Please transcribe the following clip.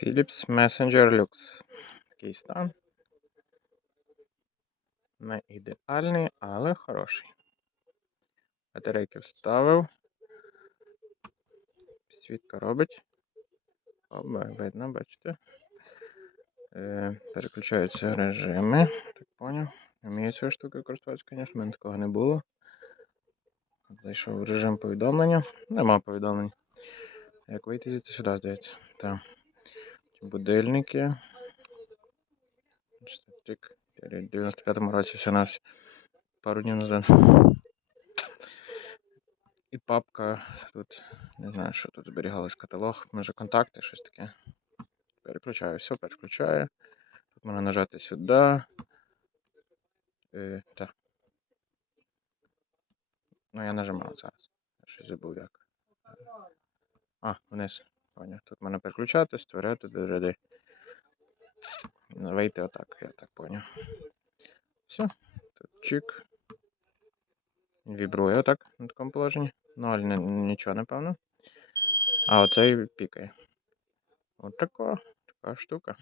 Philips Messenger Lux. Такий стан. Не ідеальний, але хороший. Батарейки вставив. Підсвітка робить. О, бе- видно, бачите. Е, переключаються режими. Так поняв. Вмію цією штукою користуватися, звісно, в мене такого не було. Зайшов в режим повідомлення. Нема повідомлень. Як вийти звідси сюди, здається. Так. Будильники. В 95-му році все нас пару днів назад. І папка тут, не знаю, що тут зберігалось каталог, може контакти, щось таке. Переключаю, все, переключаю. Тут можна нажати сюди. Так. Ну, я нажимав зараз. Щось забув як. А, вниз. Поняв. Тут можна переключати, створяти ряди. Вийти отак, я так поняв. Все. Тут чик. Вібрує отак на такому положенні. Ноль нічого, напевно. А оцей пікає. Ось така, така штука.